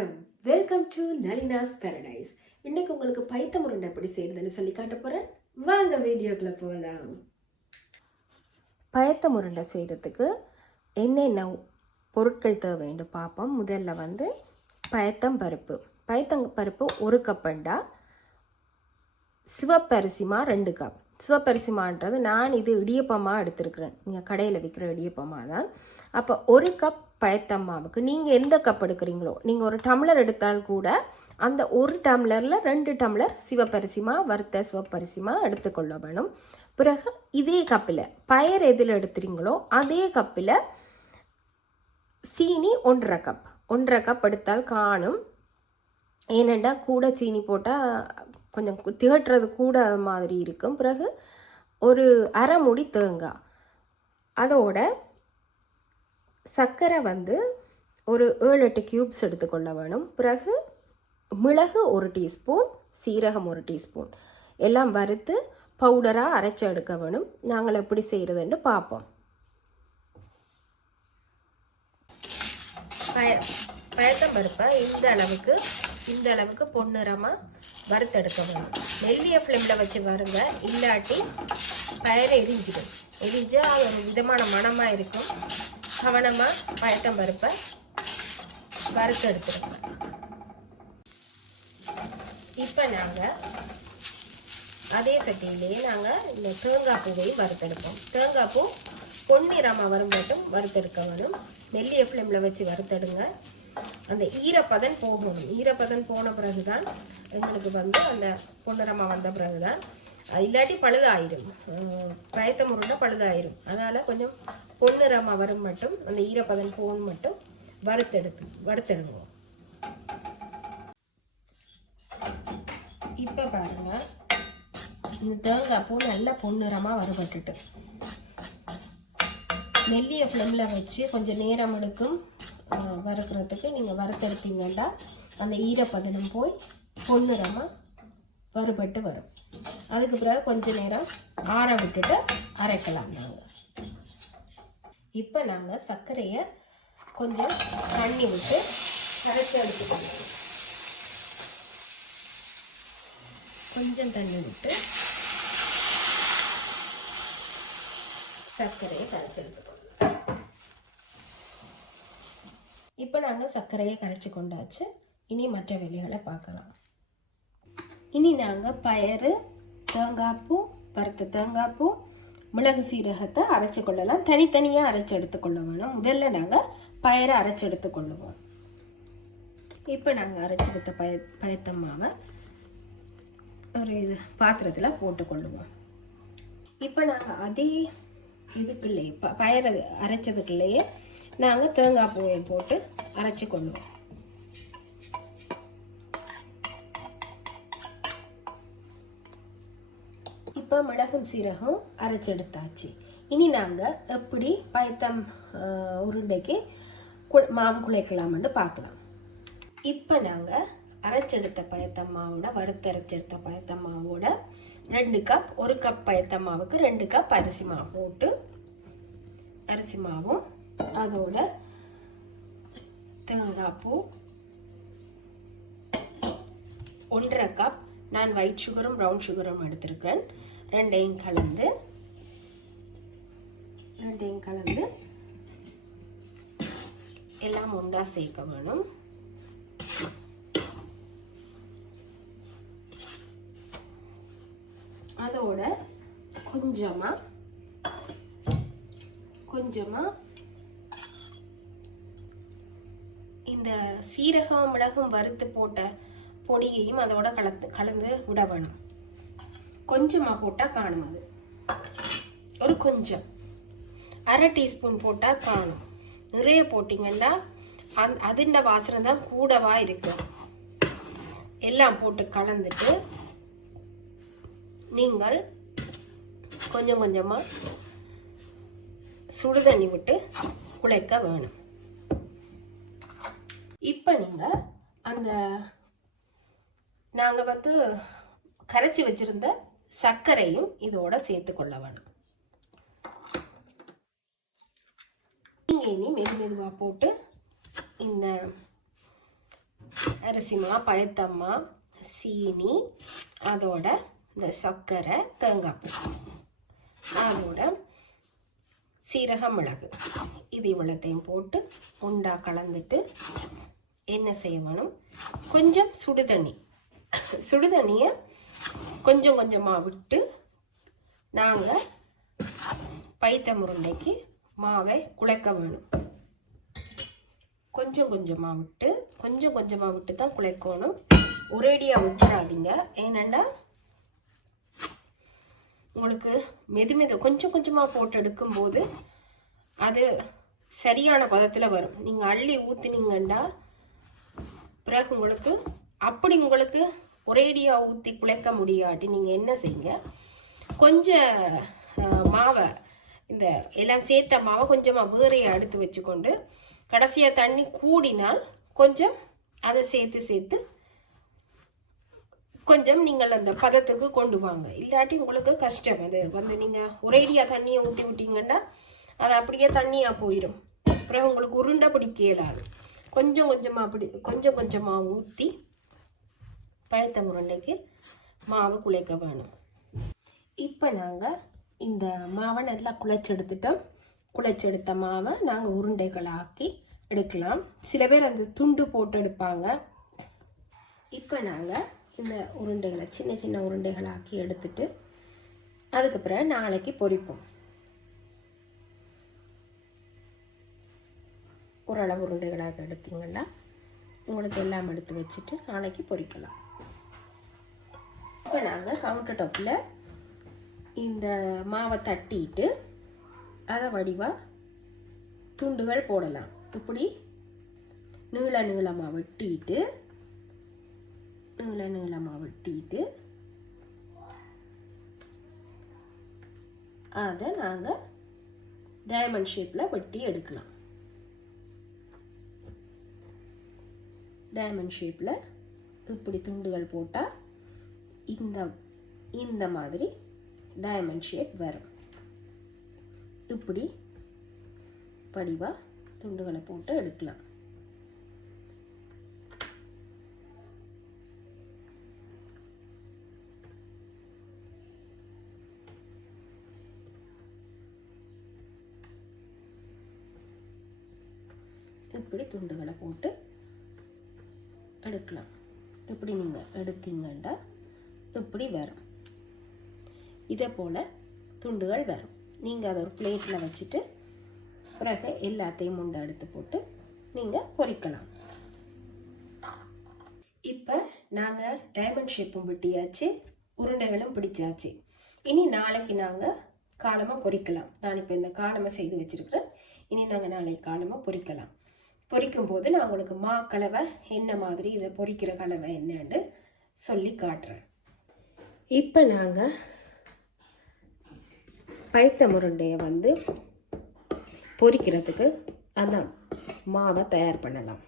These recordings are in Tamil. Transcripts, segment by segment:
வணக்கம். Welcome to Nalina's paradise. இன்னைக்கு உங்களுக்கு பைத்தம் உருண்டை எப்படி செய்யறதுன்னு சொல்லி காட்ட போறேன். வாங்க வீடியோக்குள்ள போகலாம். பயத்தம் உருண்டை செய்யறதுக்கு என்னென்ன பொருட்கள் தேவைன்னு பார்ப்போம். முதல்ல பயத்தம் பருப்பு 1 கப்புண்டா, சிவப்பரிசிமா 2 கப். சிவப்பரிசிமான்றது நான் இது இடியப்பமாக எடுத்துருக்குறேன். நீங்கள் கடையில் விற்கிற இடியப்பமாக தான். அப்போ 1 கப் பயத்தம் மாவுக்கு நீங்கள் எந்த கப் எடுக்கிறீங்களோ, நீங்கள் ஒரு டம்ளர் எடுத்தால் கூட அந்த 1 டம்ளரில் 2 டம்ளர் வறுத்த சிவப்பரிசிமா எடுத்துக்கொள்ள வேணும். பிறகு இதே கப்பில் பயர் எதில் எடுத்துறீங்களோ அதே கப்பில் சீனி 1.5 கப் எடுத்தால் காணும். ஏனெண்டா கூட சீனி போட்டால் கொஞ்சம் திகட்டுறது கூட மாதிரி இருக்கும். பிறகு ஒரு அரை மூடி தேங்காய், அதோட சர்க்கரை ஒரு 7-8 கியூப்ஸ் எடுத்துக்கொள்ள வேணும். பிறகு மிளகு 1 டீஸ்பூன், சீரகம் 1 டீஸ்பூன் எல்லாம் வறுத்து பவுடராக அரைச்சி எடுக்க வேணும். நாங்கள் எப்படி செய்கிறதுன்னு பார்ப்போம். பயத்தம் பருப்பை இந்த அளவுக்கு பொன்னிறமாக வறுத்தெடுக்க வேணும். மெல்லிய ஃப்ளேமில் வச்சு வருங்க, இல்லாட்டி பயரை எரிஞ்சிடும். எரிஞ்சால் அது ஒரு விதமான மணமாக இருக்கும். கவனமாக பயத்தம் பருப்பை வறுத்தெடுத்துருங்க. இப்போ நாங்கள் அதே சட்டியிலேயே இந்த தேங்காய் பூவையும் வறுத்தெடுப்போம். தேங்காய் பூ பொன்னிறமாக வரும் மட்டும் வறுத்தெடுக்க வேணும். மெல்லிய ஃப்ளேமில் வச்சு வறுத்தெடுங்க. அந்த ஈரப்பதன் போகணும். ஈரப்பதன் போன பிறகுதான் எங்களுக்கு அந்த பொன்னிறமாக வந்த பிறகுதான், இல்லாட்டி பழுதாயிரும். பயத்தம் உருண்டை பழுதாயிரும். அதனால் கொஞ்சம் பொன்னிறமாக வரும் மட்டும் அந்த ஈரப்பதன் போன் மட்டும் வறுத்தெடுங்க. இப்போ பாருங்க, இந்த தேங்காய் பூ நல்லா பொன்னிறமாக வறுபட்டுட்டு மெல்லிய ஃப்ளேமில் வச்சு கொஞ்சம் நேரம் எடுக்கும் வறுக்கிறதுக்கு. நீங்கள் வறுத்தெடுத்தீங்கன்னா அந்த ஈரப்பதனம் போய் பொன்னிறமாக வறுபட்டு வரும். அதுக்கு பிறகு கொஞ்சம் நேரம் ஆற விட்டுட்டு அரைக்கலாம். இப்போ நாங்கள் சர்க்கரையை கொஞ்சம் தண்ணி விட்டு கரைச்சி எடுத்துக்கணும். கொஞ்சம் தண்ணி விட்டு சர்க்கரையை கரைச்சி எடுத்துக்கணும். இப்போ நாங்கள் சர்க்கரையை கரைச்சி கொண்டாச்சு. இனி மற்ற வேலைகளை பார்க்கலாம். இனி நாங்கள் பயறு, தேங்காய்ப்பூ, வறுத்த தேங்காய்ப்பூ, மிளகு சீரகத்தை அரைச்சி கொள்ளலாம். தனித்தனியாக அரைச்சி எடுத்துக்கொள்ள வேணும். முதல்ல நாங்கள் பயரை அரைச்சி எடுத்துக்கொள்ளுவோம். இப்போ நாங்கள் அரைச்செடுத்த பயத்தம் மாவை ஒரு பாத்திரத்தில் போட்டுக்கொள்ளுவோம். இப்போ நாங்கள் அதே இதுக்குள்ளேயே பயரை அரைச்சதுக்குள்ளேயே நாங்கள் தேங்காய் பூவை போட்டு அரைச்சி கொள்ளுவோம். இப்போ மிளகும் சீரகம் அரைச்செடுத்தாச்சு. இனி நாங்கள் எப்படி பயத்தம் உருண்டைக்கு மாவு குழைக்கலாம்னு பார்க்கலாம். இப்போ நாங்கள் அரைச்செடுத்த பயத்தம் மாவோட வறுத்தரைச்செடுத்த பயத்தம் மாவோட 2 கப், 1 கப் பயத்தம் மாவுக்கு 2 கப் அரிசி மாவு போட்டு, அரிசி மாவும் அதோட தேங்காய் பூ 1.5 கப், நான் ஒயிட் சுகரும் ப்ரௌன் சுகரும் எடுத்திருக்கிறேன். ரெண்டையும் கலந்து எல்லாம் ஒன்றா சேர்க்க வேணும். அதோட கொஞ்சமா இந்த சீரகம் மிளகும் வறுத்து போட்ட பொடியையும் அதோட கலந்து விட வேணும். கொஞ்சமாக போட்டால் காணும். அது ஒரு கொஞ்சம் 1/2 டீஸ்பூன் போட்டால் காணும். நிறைய போட்டிங்கன்னா அதுண்ட வாசனை தான் கூடவா இருக்கும். எல்லாம் போட்டு கலந்துட்டு நீங்கள் கொஞ்சம் கொஞ்சமாக சுடு தண்ணி விட்டு குழைக்க வேணும். இப்போ நீங்கள் நாங்கள் கரைச்சி வச்சிருந்த சர்க்கரையும் இதோட சேர்த்து கொள்ள வேணும். நீங்கள் இனி மெதுவாக போட்டு இந்த அரிசிமா, பயத்தம்மா, சீனி, அதோட இந்த சர்க்கரை, தேங்காய் பூ, அதோட சீரக மிளகு, இது இவ்வளத்தையும் போட்டு உண்டா கலந்துட்டு என்ன செய்ய வேணும், கொஞ்சம் சுடுதண்ணியை கொஞ்சம் கொஞ்சமாக விட்டு நாங்கள் பைத்தம் உருண்டைக்கு மாவை குழைக்க வேணும். கொஞ்சம் கொஞ்சமாக விட்டு தான் குழைக்கணும். ஒரேடியாக விட்டுறாதீங்க. ஏன்னா உங்களுக்கு மெது கொஞ்சம் கொஞ்சமாக போட்டு எடுக்கும்போது அது சரியான பதத்தில் வரும். நீங்கள் அள்ளி ஊற்றுனீங்கன்னா பிறகு உங்களுக்கு ஒரேடியாக ஊற்றி குழைக்க முடியாட்டி நீங்கள் என்ன செய்யுங்க, கொஞ்சம் மாவை இந்த எல்லாம் சேர்த்த மாவை கொஞ்சமாக வேறையை எடுத்து வச்சுக்கொண்டு கடைசியாக தண்ணி கூடினால் கொஞ்சம் அதை சேர்த்து கொஞ்சம் நீங்கள் அந்த பதத்துக்கு கொண்டு வாங்க. இல்லாட்டி உங்களுக்கு கஷ்டம். அது நீங்கள் ஒரேடியாக தண்ணியை ஊற்றி விட்டீங்கன்னா அது அப்படியே தண்ணியாக போயிடும். அப்புறம் உங்களுக்கு உருண்டை பிடிக்க இயலாது. கொஞ்சம் கொஞ்சமாக ஊற்றி பயத்த உருண்டைக்கு மாவு குழைக்க வேணும். இப்போ நாங்கள் இந்த மாவை நல்லா குழைச்செடுத்த மாவை நாங்கள் உருண்டைகளை ஆக்கி எடுக்கலாம். சில பேர் அந்த துண்டு போட்டு எடுப்பாங்க. இப்போ நாங்கள் இந்த உருண்டைகளை சின்ன சின்ன உருண்டைகளை ஆக்கி எடுத்துட்டு அதுக்கப்புறம் நாளைக்கு பொரிப்போம். ஓரளவு உருண்டைகளாக எடுத்தீங்கன்னா உங்களுக்கு எல்லாம் எடுத்து வச்சுட்டு நாளைக்கு பொரிக்கலாம். இப்போ நாங்கள் கவுண்டர் டாப்பில் இந்த மாவை தட்டிட்டு அதை வடிவாக துண்டுகள் போடலாம். இப்படி நீளமாக வெட்டிட்டு அதை நாங்கள் டைமண்ட் ஷேப்பில் வெட்டி எடுக்கலாம். டைமண்ட் ஷேப்பில் இப்படி துண்டுகள் போட்டால் இந்த மாதிரி டைமண்ட் ஷேப் வரும். இப்படி படிவாக துண்டுகளை போட்டு எடுக்கலாம். இப்படி துண்டுகளை போட்டு எடுக்கலாம். இப்படி நீங்கள் எடுத்தீங்கன்னா இப்படி வரும். இதே போல் துண்டுகள் வரும். நீங்கள் அதை ஒரு பிளேட்டில் வச்சுட்டு பிறகு எல்லாத்தையும் முண்டை எடுத்து போட்டு நீங்கள் பொரிக்கலாம். இப்போ நாங்கள் டைமண்ட் ஷேப்பும் வெட்டியாச்சு, உருண்டைகளும் பிடிச்சாச்சு. இனி நாளைக்கு நாங்கள் காலமாக பொரிக்கலாம். நான் இப்போ இந்த காலமாக செய்து வச்சுருக்கிறேன். இனி நாங்கள் நாளைக்கு காலமாக பொரிக்கலாம். பொரிக்கும் போது நான் உங்களுக்கு கலவை என்ன மாதிரி, இதை பொரிக்கிற கலவை என்னன்னு சொல்லி காட்டுறேன். இப்போ நாங்கள் பைத்த உருண்டையை பொரிக்கிறதுக்கு அந்த மாவை தயார் பண்ணலாம்.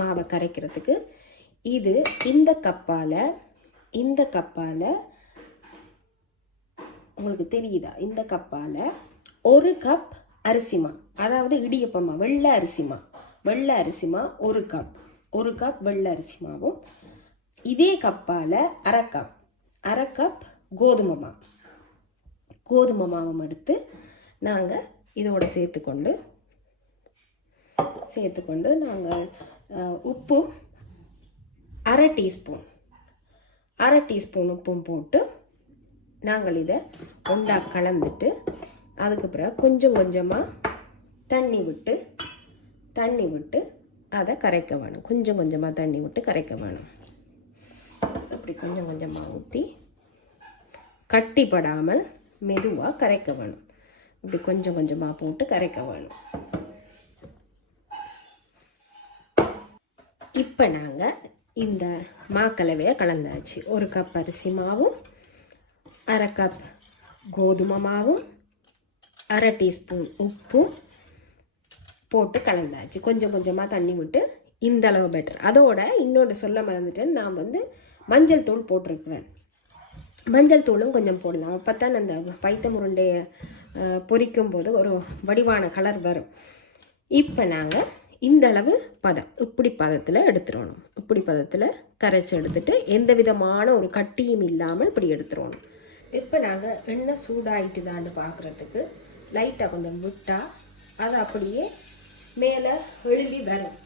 மாவை கரைக்கிறதுக்கு இது இந்த கப்பால் உங்களுக்கு தெரியுதா, இந்த கப்பால் 1 கப் அரிசிமா, அதாவது இடியப்பமா, வெள்ளை அரிசிமா 1 கப் வெள்ளை அரிசிமாவும், இதே கப்பால் அரை கப் கோதுமை மாவும் எடுத்து நாங்கள் இதோட சேர்த்துக்கொண்டு நாங்கள் உப்பு அரை டீஸ்பூன் உப்பும் போட்டு நாங்கள் இதை ஒன்றா கலந்துட்டு அதுக்கு பிறகு கொஞ்சம் கொஞ்சமாக தண்ணி விட்டு அதை கரைக்க வேணும். கொஞ்சம் கொஞ்சமாக தண்ணி விட்டு கரைக்க வேணும். அப்படி கொஞ்சம் கொஞ்சமாக ஊற்றி கட்டிப்படாமல் மெதுவாக கரைக்க வேணும். இப்படி கொஞ்சம் கொஞ்சமாக போட்டு கரைக்க வேணும். இப்போ நாங்கள் இந்த மாக்கலவையை கலந்தாச்சு. 1 கப் அரிசி மாவும் அரை கப் கோதுமை மாவும் அரை டீஸ்பூன் உப்பும் போட்டு கலந்தாச்சு. கொஞ்சம் கொஞ்சமாக தண்ணி விட்டு இந்த அளவு பெட்டர். அதோட இன்னொன்று சொல்ல மறந்துட்டேன், நான் மஞ்சள் தூள் போட்டிருக்கிறேன். மஞ்சள் தூளும் கொஞ்சம் போடலாம். அப்போ தான் அந்த பைத்த உருண்டையை பொரிக்கும் போது ஒரு வடிவான கலர் வரும். இப்போ நாங்கள் இந்த அளவு பதம், இப்படி பதத்தில் எடுத்துடணும். இப்படி பதத்தில் கரைச்சி எடுத்துட்டு எந்த விதமான ஒரு கட்டியும் இல்லாமல் இப்படி எடுத்துடணும். இப்போ நாங்கள் எண்ணெய் சூடாயிட்டு தான்னு பார்க்குறதுக்கு லைட்டாக கொஞ்சம் விட்டால் அது அப்படியே மேலே எழும்பி வரும்.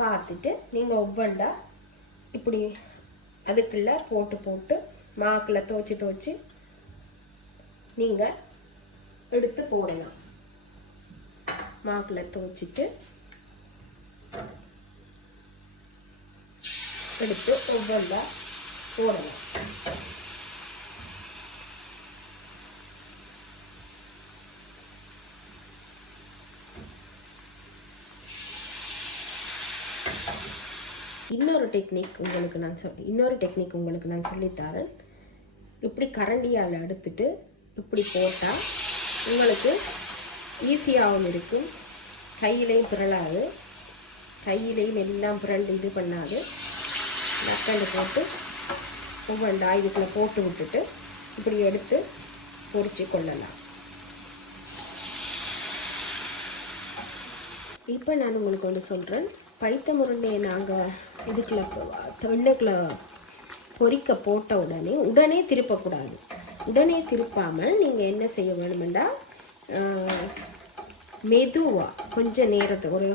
பார்த்துட்டு நீங்கள் ஒவ்வொன்றா இப்படி அதுக்குள்ள போட்டு மாக்கில் துவச்சி நீங்கள் எடுத்து போடலாம். மாக்கில் துவச்சிட்டு எடுத்து ஒவ்வொன்றா போடலாம். இன்னொரு டெக்னிக் உங்களுக்கு நான் சொல்லித்தரேன். இப்படி கரண்டியால் எடுத்துட்டு இப்படி போட்டால் உங்களுக்கு ஈஸியாகவும் இருக்கும். கையிலையும் பிறளாது, கையிலையும் எல்லாம் பிறண்டு இது பண்ணாது. நக்கண்டு போட்டு ஒவ்வொன்றா இதுக்குள்ளே போட்டு விட்டுட்டு இப்படி எடுத்து பொரிச்சு கொள்ளலாம். இப்போ நான் உங்களுக்கு ஒன்று சொல்கிறேன். பைத்த முருண்டையை நாங்கள் இதுக்குள்ள எண்ணெய்க்குள்ள பொரிக்க போட்ட உடனே திருப்பக்கூடாது. உடனே திருப்பாமல் நீங்கள் என்ன செய்ய வேணுமெண்டா, மெதுவாக கொஞ்சம் நேரத்துக்கு ஒரு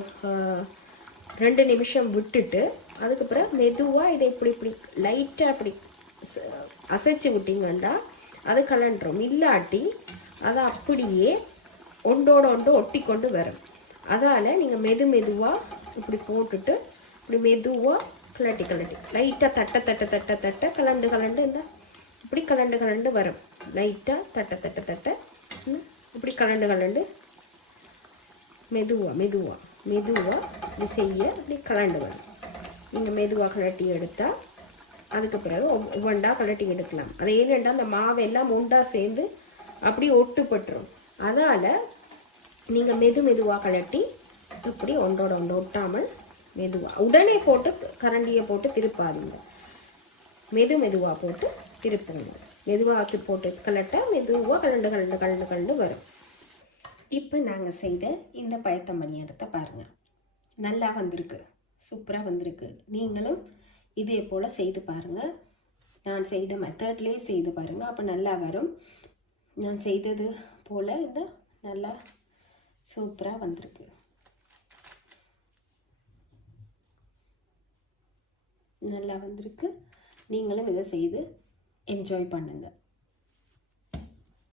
2 நிமிஷம் விட்டுட்டு அதுக்கப்புறம் மெதுவாக இதை இப்படி லைட்டாக அப்படி அசைச்சு விட்டீங்கன்னா அது கலண்டுரும். இல்லாட்டி அதை அப்படியே ஒன்றோட ஒன்று ஒட்டி கொண்டு வரும். அதால் நீங்கள் மெதுவாக இப்படி போட்டுட்டு இப்படி மெதுவாக கிளட்டி லைட்டாக தட்ட கலண்டு இந்த இப்படி கலண்டு வரும். லைட்டாக தட்ட இப்படி கலண்டு மெதுவாக இது செய்ய இப்படி கலண்டு வரும். நீங்கள் மெதுவாக கலட்டி எடுத்தால் அதுக்கு பிறகு ஒவ்வொன்றா கலட்டி எடுக்கலாம். அது ஏன்னா அந்த மாவெல்லாம் ஒன்றா சேர்ந்து அப்படி ஒட்டுப்பட்டுரும். அதால் நீங்கள் மெதுவாக கலட்டி இப்படி ஒன்றோட ஒன்று ஒட்டாமல் மெதுவாக உடனே போட்டு கரண்டியை போட்டு திருப்பாதீங்க. மெதுவாக போட்டு திருப்புங்க. மெதுவாக போட்டு கலட்ட மெதுவாக கலண்டு வரும். இப்போ நாங்கள் செய்த இந்த பயத்தம்பணியத்தை பாருங்கள், நல்லா வந்திருக்கு, சூப்பராக வந்திருக்கு. நீங்களும் இதே போல் செய்து பாருங்கள். நான் செய்த மெத்தட்லேயே செய்து பாருங்கள், அப்போ நல்லா வரும். நான் செய்தது போல் இந்த நல்லா சூப்பராக வந்திருக்கு. நீங்களும் இதை செய்து என்ஜாய் பண்ணுங்கள்.